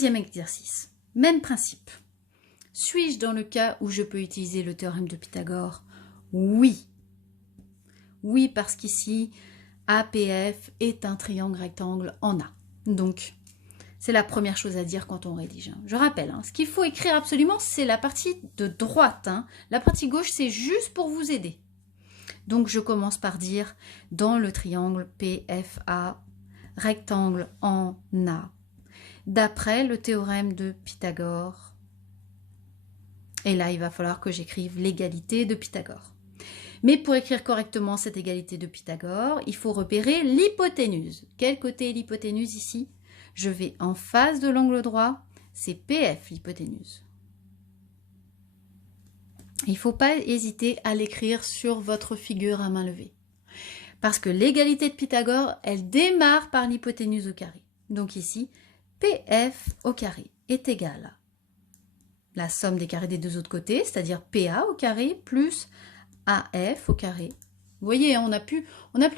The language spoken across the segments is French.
Deuxième exercice, même principe. Suis-je dans le cas où je peux utiliser le théorème de Pythagore? Oui. Oui, parce qu'ici, APF est un triangle rectangle en A. Donc, c'est la première chose à dire quand on rédige. Je rappelle, ce qu'il faut écrire absolument, c'est la partie de droite. La partie gauche, c'est juste pour vous aider. Donc, je commence par dire, dans le triangle PFA, rectangle en A, d'après le théorème de Pythagore. Et là, il va falloir que j'écrive l'égalité de Pythagore. Mais pour écrire correctement cette égalité de Pythagore, il faut repérer l'hypoténuse. Quel côté est l'hypoténuse ici? Je vais en face de l'angle droit, c'est PF l'hypoténuse. Il ne faut pas hésiter à l'écrire sur votre figure à main levée. Parce que l'égalité de Pythagore, elle démarre par l'hypoténuse au carré. Donc ici, PF au carré est égal à la somme des carrés des deux autres côtés, c'est-à-dire PA au carré plus AF au carré. Vous voyez, on n'a plus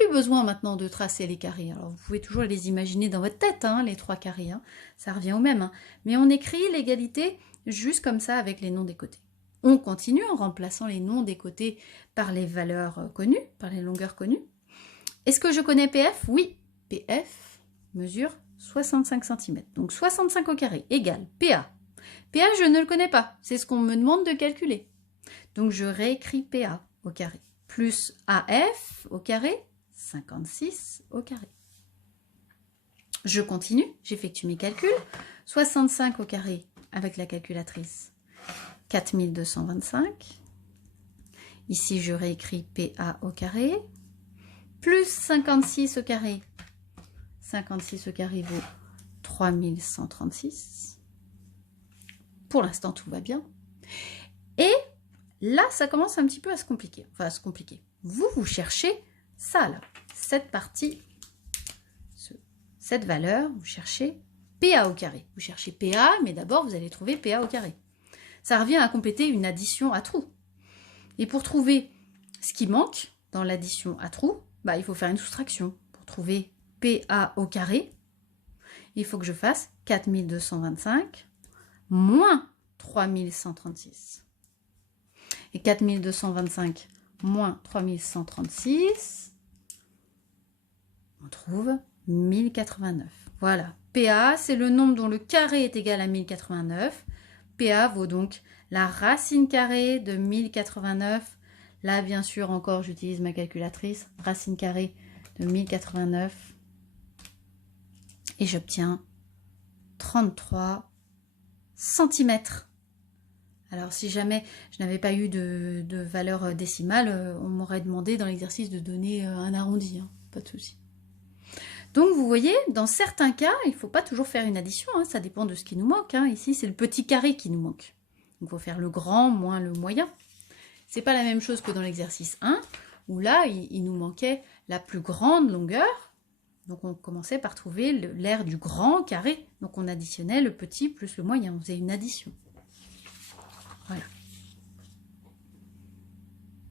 besoin maintenant de tracer les carrés. Alors, vous pouvez toujours les imaginer dans votre tête, les trois carrés. Ça revient au même. Mais on écrit l'égalité juste comme ça avec les noms des côtés. On continue en remplaçant les noms des côtés par les valeurs connues, par les longueurs connues. Est-ce que je connais PF? Oui. PF mesure 65 cm. Donc, 65 au carré égale PA. PA, je ne le connais pas. C'est ce qu'on me demande de calculer. Donc, je réécris PA au carré. Plus AF au carré, 56 au carré. Je continue, j'effectue mes calculs. 65 au carré avec la calculatrice, 4225. Ici, je réécris PA au carré. Plus 56 au carré. 56 au carré vaut 3136. Pour l'instant, tout va bien. Et là, ça commence un petit peu à se compliquer. Enfin, à se compliquer. Vous cherchez ça, là. Cette partie, cette valeur, vous cherchez PA au carré. Vous cherchez PA, mais d'abord, vous allez trouver PA au carré. Ça revient à compléter une addition à trous. Et pour trouver ce qui manque dans l'addition à trous, il faut faire une soustraction. Pour trouver PA au carré, il faut que je fasse 4225 moins 3136. Et 4225 moins 3136, on trouve 1089. Voilà. PA, c'est le nombre dont le carré est égal à 1089. PA vaut donc la racine carrée de 1089. Là, bien sûr, encore, j'utilise ma calculatrice. Racine carrée de 1089. Et j'obtiens 33 cm. Alors, si jamais je n'avais pas eu de valeur décimale, on m'aurait demandé dans l'exercice de donner un arrondi. Pas de souci. Donc, vous voyez, dans certains cas, il ne faut pas toujours faire une addition. Ça dépend de ce qui nous manque. Ici, c'est le petit carré qui nous manque. Donc, il faut faire le grand moins le moyen. Ce n'est pas la même chose que dans l'exercice 1, où là, il nous manquait la plus grande longueur. Donc, on commençait par trouver l'aire du grand carré. Donc, on additionnait le petit plus le moyen. On faisait une addition.